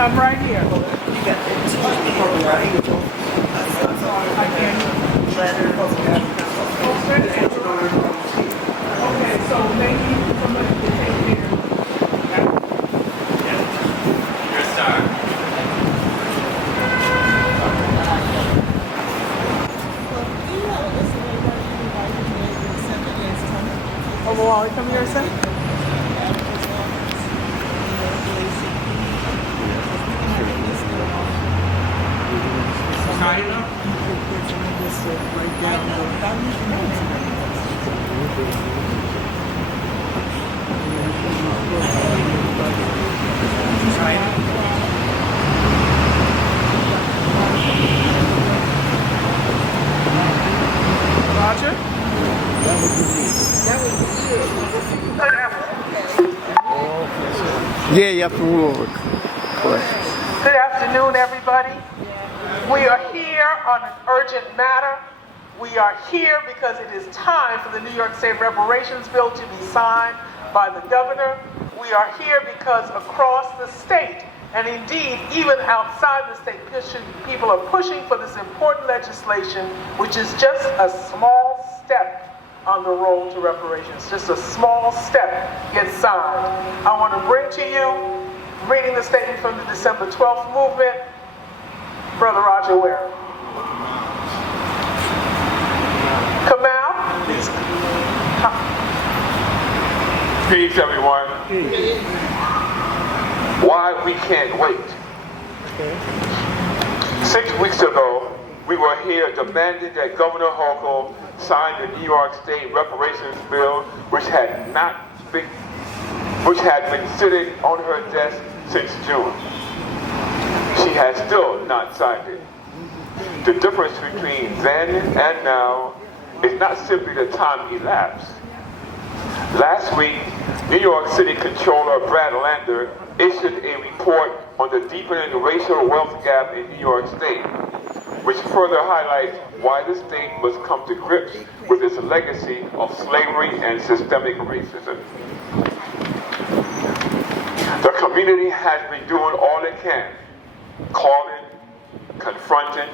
I'm right here. Okay, so maybe somebody can take care. You're a star. Oh, will Wally come here a second? Sign up? Roger? Yeah, you have to move over. Correct. Good afternoon, everybody. We are here on an urgent matter. We are here because it is time for the New York State Reparations Bill to be signed by the governor. We are here because across the state, and indeed even outside the state, people are pushing for this important legislation, which is just a small step on the road to reparations. Just a small step gets signed. I want to bring to you, reading the statement from the December 12th movement, Brother Roger Ware. Kamal, please. Peace, everyone. Why we can't wait. 6 weeks ago, we were here demanding that Governor Hochul sign the New York State Reparations Bill, which had been sitting on her desk since June. She has still not signed it. The difference between then and now is not simply the time elapsed. Last week, New York City Controller Brad Lander issued a report on the deepening racial wealth gap in New York State, which further highlights why the state must come to grips with its legacy of slavery and systemic racism. The community has been doing all it can, calling, confronting,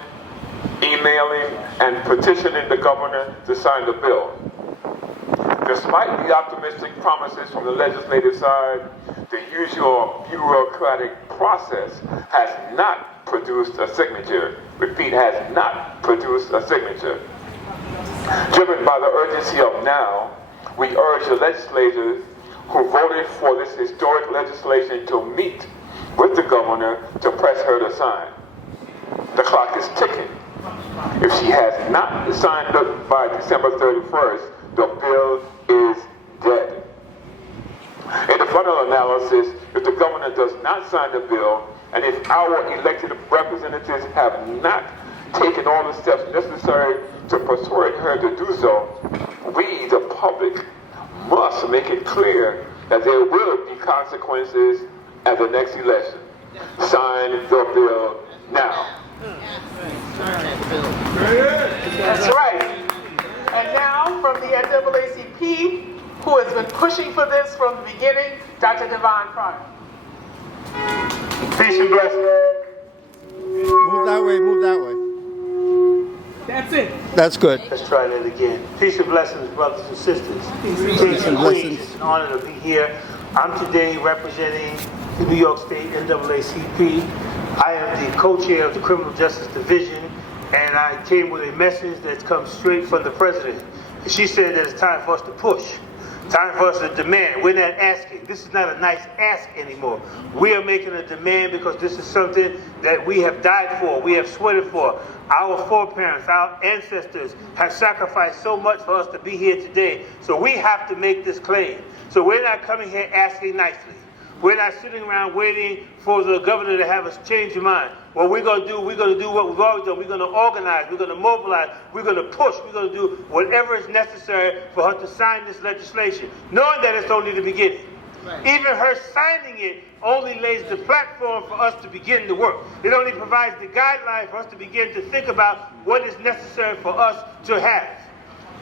emailing, and petitioning the governor to sign the bill. Despite the optimistic promises from the legislative side, the usual bureaucratic process has not produced a signature. Repeat, has not produced a signature. Driven by the urgency of now, we urge the legislators who voted for this historic legislation to meet with the governor to press her to sign. The clock is ticking. If she has not signed up by December 31st, the bill is dead. In the final analysis, if the governor does not sign the bill, and if our elected representatives have not taken all the steps necessary to persuade her to do so, we, the public, must make it clear that there will be consequences at the next election. Sign the bill now. That's right. And now from the NAACP, who has been pushing for this from the beginning, Dr. Divine Pryor. Peace and blessings. Move that way, move that way. That's it. That's good. Let's try that again. Peace and blessings, brothers and sisters. Peace and blessings. It's an honor to be here. I'm today representing the New York State NAACP. I am the co-chair of the Criminal Justice Division, and I came with a message that's come straight from the president. And she said that it's time for us to push. Time for us to demand. We're not asking. This is not a nice ask anymore. We are making a demand because this is something that we have died for, we have sweated for. Our foreparents, our ancestors have sacrificed so much for us to be here today. So we have to make this claim. So we're not coming here asking nicely. We're not sitting around waiting for the governor to have us change your mind. What we're going to do what we've always done. We're going to organize, we're going to mobilize, we're going to push, we're going to do whatever is necessary for her to sign this legislation, knowing that it's only the beginning. Right. Even her signing it only lays the platform for us to begin the work. It only provides the guideline for us to begin to think about what is necessary for us to have.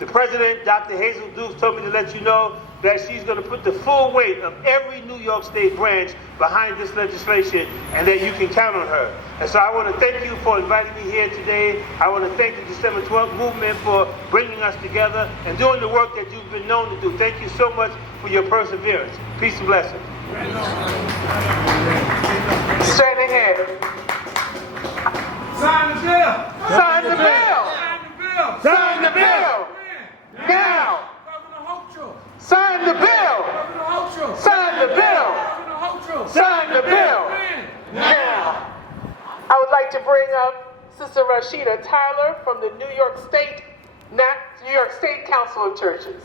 The President, Dr. Hazel Dukes, told me to let you know that she's going to put the full weight of every New York State branch behind this legislation, and that you can count on her. And so I want to thank you for inviting me here today. I want to thank the December 12th movement for bringing us together and doing the work that you've been known to do. Thank you so much for your perseverance. Peace and blessings. Straight ahead. Sign the bill! Sign the bill! Sign the bill! Sign the bill! Now! Governor Hochul! Sign the bill! Governor Hochul! Sign the bill! Governor Hochul! Sign the bill! Now! I would like to bring up Sister Rashida Tyler from the New York State Council of Churches.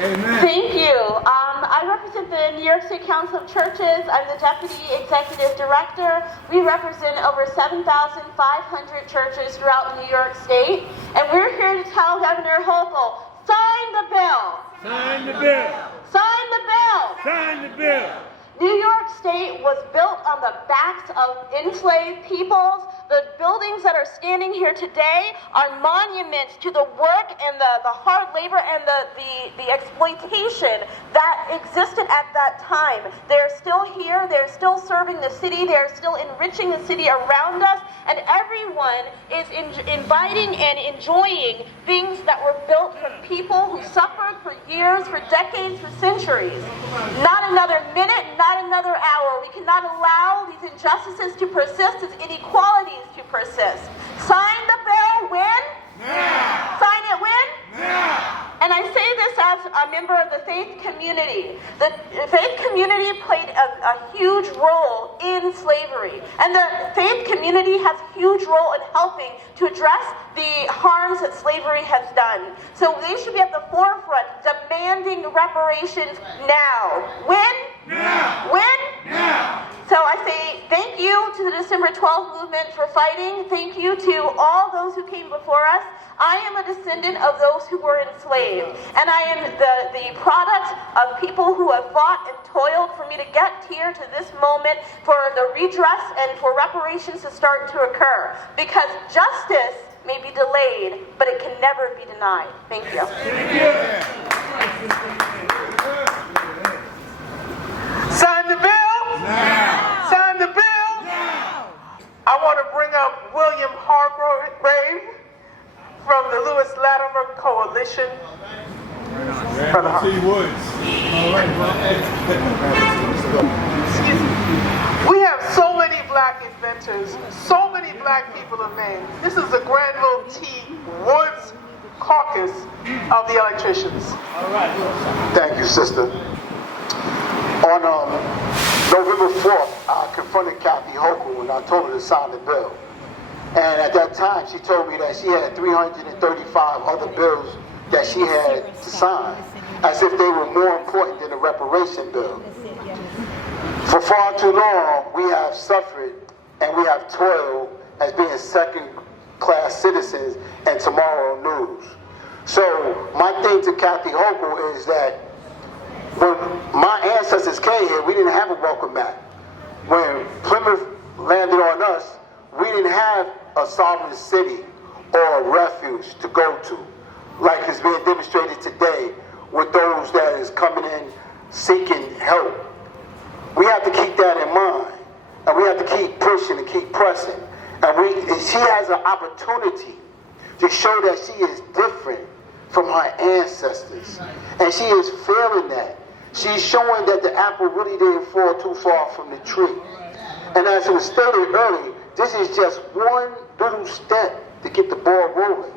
Amen. Thank you. I represent the New York State Council of Churches. I'm the Deputy Executive Director. We represent over 7,500 churches throughout New York State. And we're here to tell Governor Hochul, sign the bill. Sign the bill! Sign the bill. Sign the bill! New York State was built on the backs of enslaved peoples. The buildings that are standing here today are monuments to the work and the hard labor and the exploitation that existed at that time. They're still here, they're still serving the city, they're still enriching the city around us, and everyone is inviting and enjoying things that were built from people who suffered for years, for decades, for centuries. Not another minute, not another hour. We cannot allow these injustices to persist, these inequalities to persist. Sign the bill when? Now! Sign it when? Now! And I say this as a member of the faith community. The faith community played a huge role in slavery. And the faith community has a huge role in helping to address the harms that slavery has done. So they should be at the forefront demanding reparations now. When? Now! When? Now! So I say thank you to the December 12th movement for fighting. Thank you to all those who came before us. I am a descendant of those who were enslaved, and I am the product of people who have fought and toiled for me to get here to this moment, for the redress and for reparations to start to occur. Because justice may be delayed, but it can never be denied. Thank you. Sign the bill? Now! Sign the bill? Now! I want to bring up William Hargrave from the Lewis Latimer Coalition. Brother Hargrave. We have so many black inventors, so many black people of Maine. This is the Granville T. Woods Caucus of the electricians. Thank you, sister. On November 4th, I confronted Kathy Hochul and I told her to sign the bill. And at that time, she told me that she had 335 other bills that she had to sign, as if they were more important than the reparation bill. For far too long, we have suffered and we have toiled as being second-class citizens and tomorrow news. So my thing to Kathy Hochul is that when my ancestors came here, we didn't have a welcome mat. When Plymouth landed on us, we didn't have a sovereign city or a refuge to go to, like is being demonstrated today with those that is coming in seeking help. We have to keep that in mind, and we have to keep pushing and keep pressing. And she has an opportunity to show that she is different from her ancestors, and she is feeling that. She's showing that the apple really didn't fall too far from the tree. And as it was stated earlier, this is just one little step to get the ball rolling.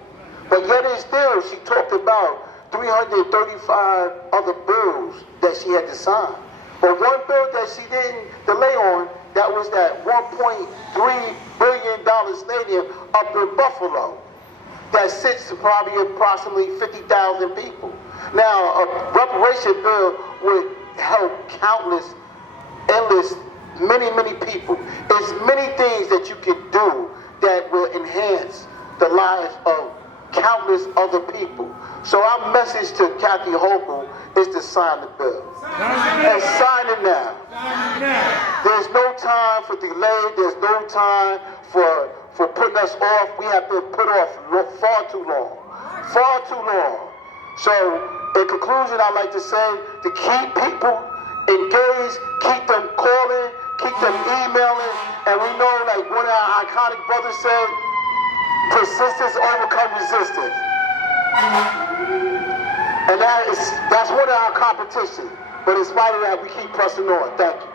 But yet and still, she talked about 335 other bills that she had to sign. But one bill that she didn't delay on, that was that $1.3 billion stadium up in Buffalo that sits to probably approximately 50,000 people. Now, a reparation bill would help countless, endless, many people. There's many things that you can do that will enhance the lives of countless other people. So our message to Kathy Hochul is to sign the bill. And sign it now. There's no time for delay. There's no time for putting us off. We have been put off far too long. Far too long. So, in conclusion, I'd like to say to keep people engaged, keep them calling, keep them emailing, and we know, like one of our iconic brothers said, persistence overcomes resistance. And that's one of our competition. But in spite of that, we keep pressing on. Thank you.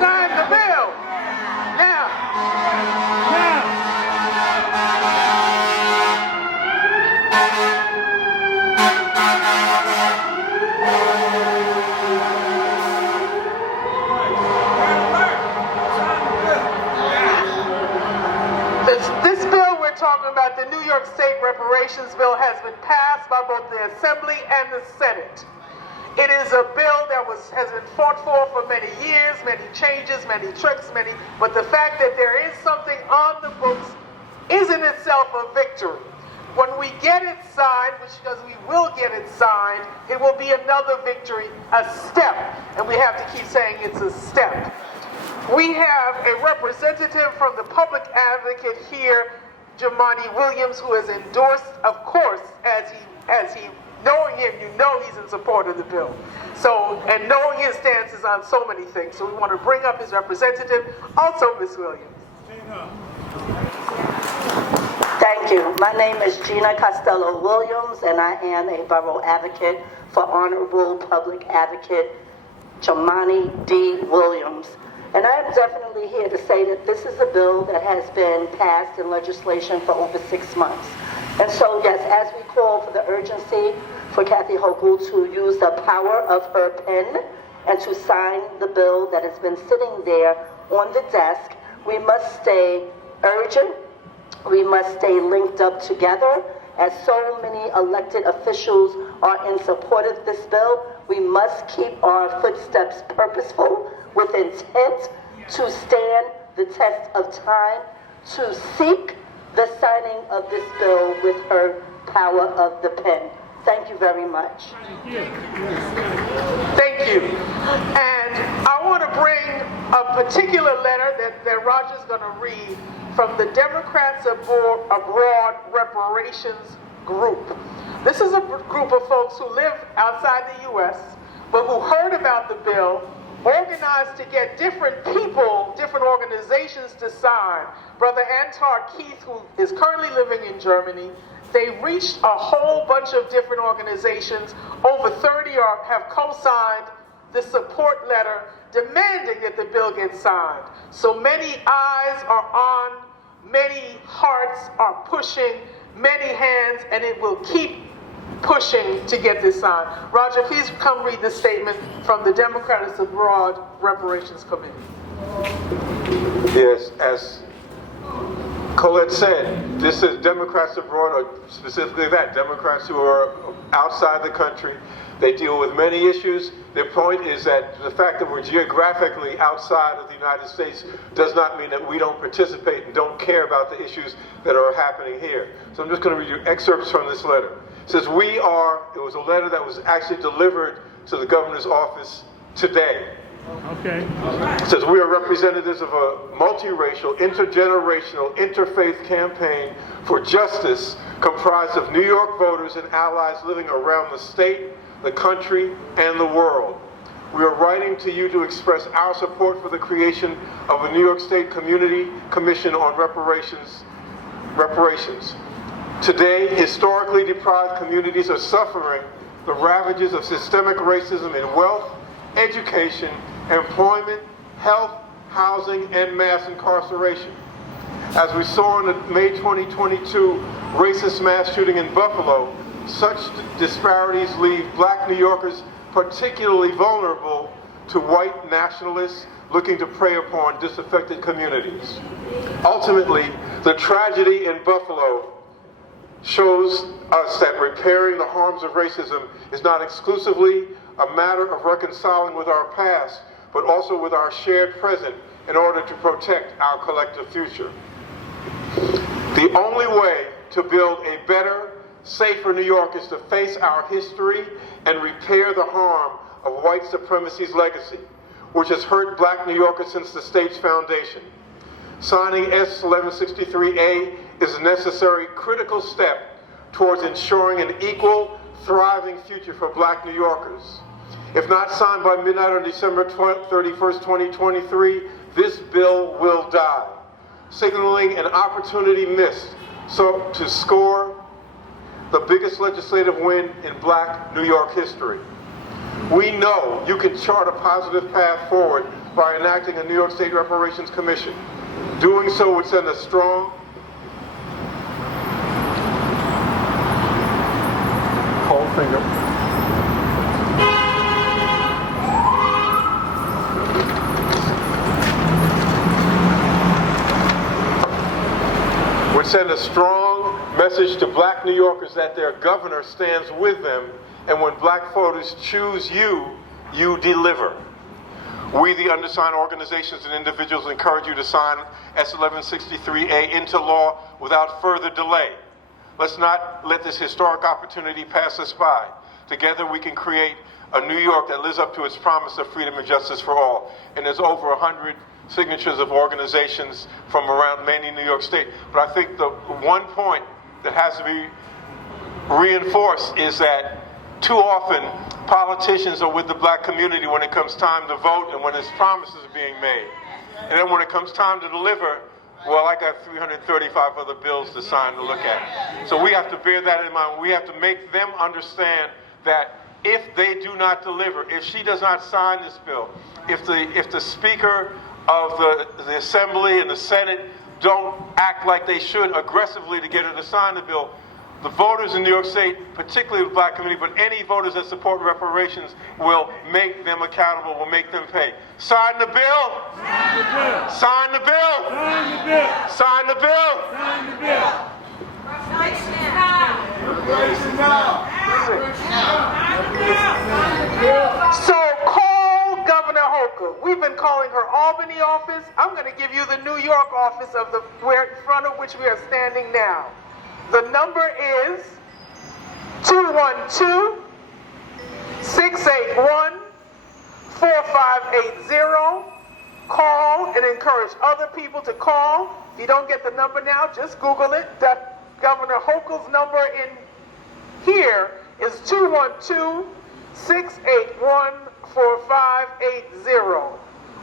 Sign the bill. Now. This bill we're talking about, the New York State Reparations Bill, has been passed by both the Assembly and the Senate. It is a bill that has been fought for many years, many changes, many tricks, but the fact that there is something on the books is in itself a victory. When we get it signed, because we will get it signed, it will be another victory, a step, and we have to keep saying it's a step. We have a representative from the public advocate here, Jumaane Williams, who has endorsed, of course, as he knowing him, you know he's in support of the bill. So, and knowing his stances on so many things. So we want to bring up his representative, also Ms. Williams. Thank you. My name is Gina Costello Williams, and I am a borough advocate for Honorable Public Advocate Jumaane D. Williams. And I am definitely here to say that this is a bill that has been passed in legislation for over 6 months. And so, yes, as we call for the urgency for Kathy Hochul to use the power of her pen and to sign the bill that has been sitting there on the desk, we must stay urgent. We must stay linked up together. As so many elected officials are in support of this bill, we must keep our footsteps purposeful with intent to stand the test of time, to seek the signing of this bill with her power of the pen. Thank you very much. Thank you. And I want to bring a particular letter that Roger's going to read from the Democrats Abroad Reparations Group. This is a group of folks who live outside the U.S., but who heard about the bill, organized to get different people, different organizations to sign. Brother Antar Keith, who is currently living in Germany, they reached a whole bunch of different organizations. Over 30 have co-signed the support letter demanding that the bill get signed. So many eyes are on, many hearts are pushing, many hands, and it will keep pushing to get this signed. Roger, please come read the statement from the Democrats Abroad Reparations Committee. Yes, as Colette said, this is Democrats abroad, or specifically that, Democrats who are outside the country. They deal with many issues. Their point is that the fact that we're geographically outside of the United States does not mean that we don't participate and don't care about the issues that are happening here. So I'm just going to read you excerpts from this letter. It says, it was a letter that was actually delivered to the governor's office today. Okay. It says, we are representatives of a multiracial, intergenerational, interfaith campaign for justice comprised of New York voters and allies living around the state, the country, and the world. We are writing to you to express our support for the creation of a New York State Community Commission on Reparations. Today, historically deprived communities are suffering the ravages of systemic racism in wealth, education, employment, health, housing, and mass incarceration. As we saw in the May 2022 racist mass shooting in Buffalo, such disparities leave black New Yorkers particularly vulnerable to white nationalists looking to prey upon disaffected communities. Ultimately, the tragedy in Buffalo shows us that repairing the harms of racism is not exclusively a matter of reconciling with our past, but also with our shared present in order to protect our collective future. The only way to build a better, safer New York is to face our history and repair the harm of white supremacy's legacy, which has hurt black New Yorkers since the state's foundation. Signing S 1163A is a necessary, critical step towards ensuring an equal, thriving future for black New Yorkers. If not signed by midnight on December 31st, 2023, this bill will die, signaling an opportunity missed to score the biggest legislative win in black New York history. We know you can chart a positive path forward by enacting a New York State Reparations Commission. Doing so would send a strong, cold finger, would send a strong message to black New Yorkers that their governor stands with them, and when black voters choose you, you deliver. We, the undersigned organizations and individuals, encourage you to sign S 1163A into law without further delay. Let's not let this historic opportunity pass us by. Together we can create a New York that lives up to its promise of freedom and justice for all. And there's over 100 signatures of organizations from around many New York State. But I think the one point that has to be reinforced is that too often politicians are with the black community when it comes time to vote and when its promises are being made. And then when it comes time to deliver, well, I got 335 other bills to sign to look at. So we have to bear that in mind. We have to make them understand that if they do not deliver, if she does not sign this bill, if the Speaker of the Assembly and the Senate don't act like they should aggressively to get her to sign the bill, the voters in New York State, particularly the black community, but any voters that support reparations, will make them accountable, will make them pay. Sign the bill! Sign the bill! Sign the bill! Sign the bill! Sign the bill! So call Governor Hochul. We've been calling her Albany office. I'm going to give you the New York office of the in front of which we are standing now. The number is 212-681-4580. Call and encourage other people to call. If you don't get the number now, just Google it. Governor Hochul's number in here is 212-681-4580.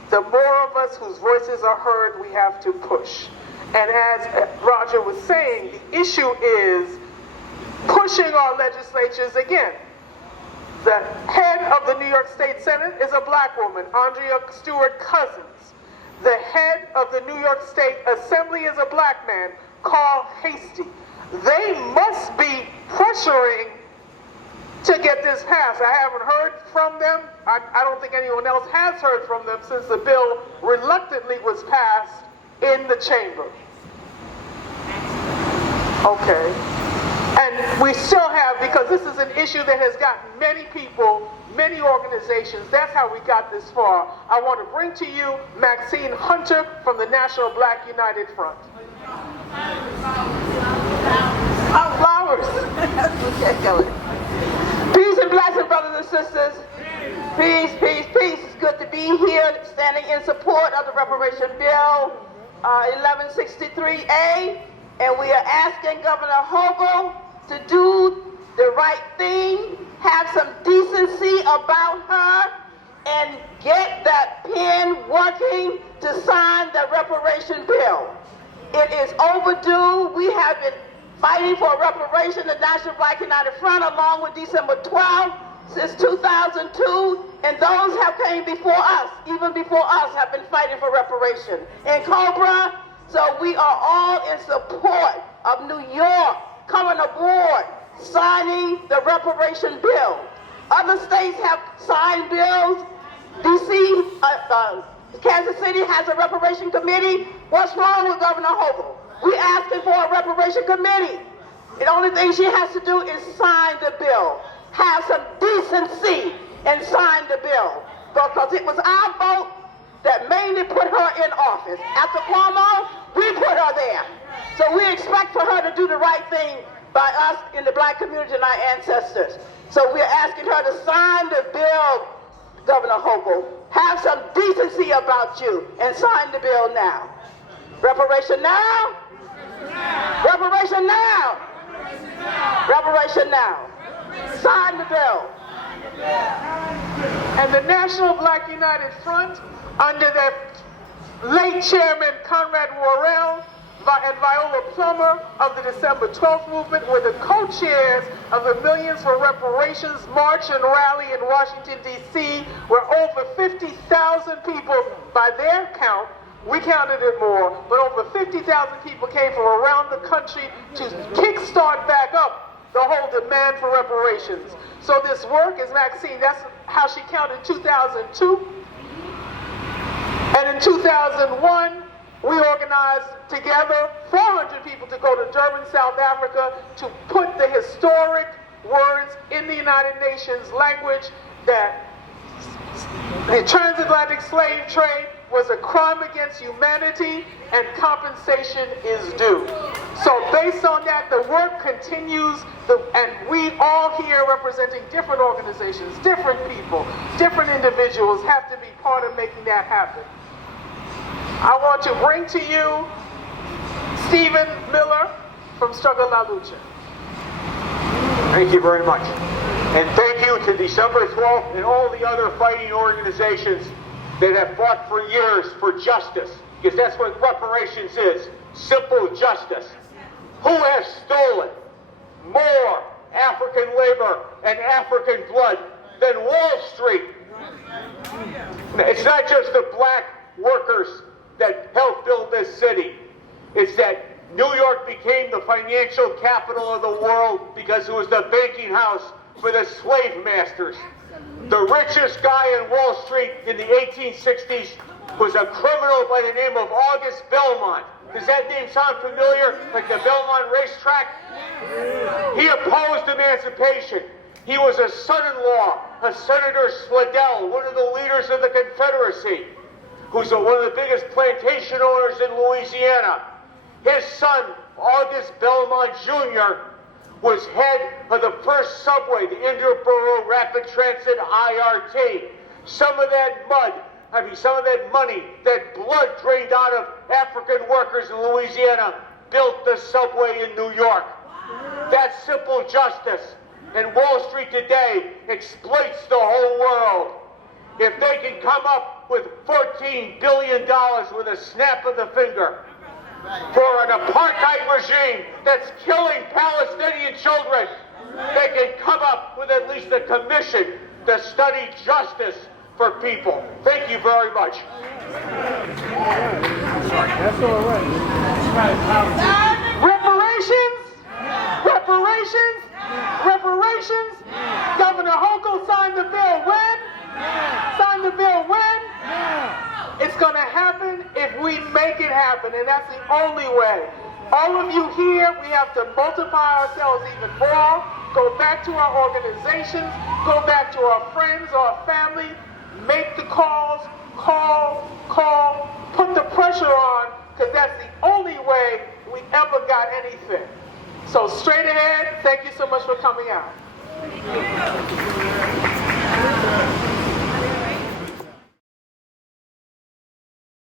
The more of us whose voices are heard, we have to push. And as Roger was saying, the issue is pushing our legislatures again. The head of the New York State Senate is a black woman, Andrea Stewart Cousins. The head of the New York State Assembly is a black man, Carl Hastie. They must be pressuring to get this passed. I haven't heard from them. I don't think anyone else has heard from them since the bill reluctantly was passed in the chamber. Okay. And we still have, because this is an issue that has gotten many people, many organizations, that's how we got this far. I want to bring to you Maxine Hunter from the National Black United Front. Flowers. Peace and blessings, brothers and sisters. Peace, peace, peace. It's good to be here, standing in support of the Reparation Bill 1163A. And we are asking Governor Hochul to do the right thing, have some decency about her, and get that pen working to sign the reparation bill. It is overdue. We have been fighting for reparation, the National Black United Front, along with December 12th, since 2002, and those have came before us, even before us, have been fighting for reparation. In Cobra, so we are all in support of New York coming aboard, signing the reparation bill. Other states have signed bills. DC, Kansas City has a reparation committee. What's wrong with Governor Hochul? We're asking for a reparation committee. The only thing she has to do is sign the bill. Have some decency and sign the bill. Because it was our vote that that mainly put her in office. After Cuomo, we put her there. So we expect for her to do the right thing by us in the black community and our ancestors. So we're asking her to sign the bill, Governor Hochul. Have some decency about you and sign the bill now. Reparation now? Reparation now! Reparation now. Sign the bill. And the National Black United Front, under their late chairman Conrad Worrell and Viola Plummer of the December 12th movement, were the co-chairs of the Millions for Reparations march and rally in Washington, D.C., where over 50,000 people, by their count, we counted it more, but over 50,000 people came from around the country to kickstart back up the whole demand for reparations. So this work, as Maxine, that's how she counted 2002. And in 2001, we organized together 400 people to go to Durban, South Africa, to put the historic words in the United Nations language that the transatlantic slave trade was a crime against humanity and compensation is due. So based on that, the work continues, and we all here representing different organizations, different people, different individuals have to be part of making that happen. I want to bring to you Stephen Miller from Struggle La Lucha. Thank you very much. And thank you to December 12th and all the other fighting organizations that have fought for years for justice, because that's what reparations is, simple justice. Who has stolen more African labor and African blood than Wall Street? It's not just the black workers that helped build this city. It's that New York became the financial capital of the world because it was the banking house for the slave masters. The richest guy in Wall Street in the 1860s was a criminal by the name of August Belmont. Does that name sound familiar? Like the Belmont racetrack? He opposed emancipation. He was a son-in-law of Senator Slidell, one of the leaders of the Confederacy, who's one of the biggest plantation owners in Louisiana. His son, August Belmont Jr., was head of the first subway, the Interborough Rapid Transit IRT. Some of that money, that blood drained out of African workers in Louisiana, built the subway in New York. That's simple justice. And Wall Street today exploits the whole world. If they can come up with $14 billion with a snap of the finger for an apartheid regime that's killing Palestinian children, they can come up with at least a commission to study justice for people. Thank you very much. That's all right. Reparations! Reparations! Reparations! Governor Hochul signed the bill when? Sign the bill when? It's going to happen if we make it happen, and that's the only way. All of you here, we have to multiply ourselves even more, go back to our organizations, go back to our friends, our family, make the calls, call, put the pressure on, because that's the only way we ever got anything. So straight ahead, thank you so much for coming out.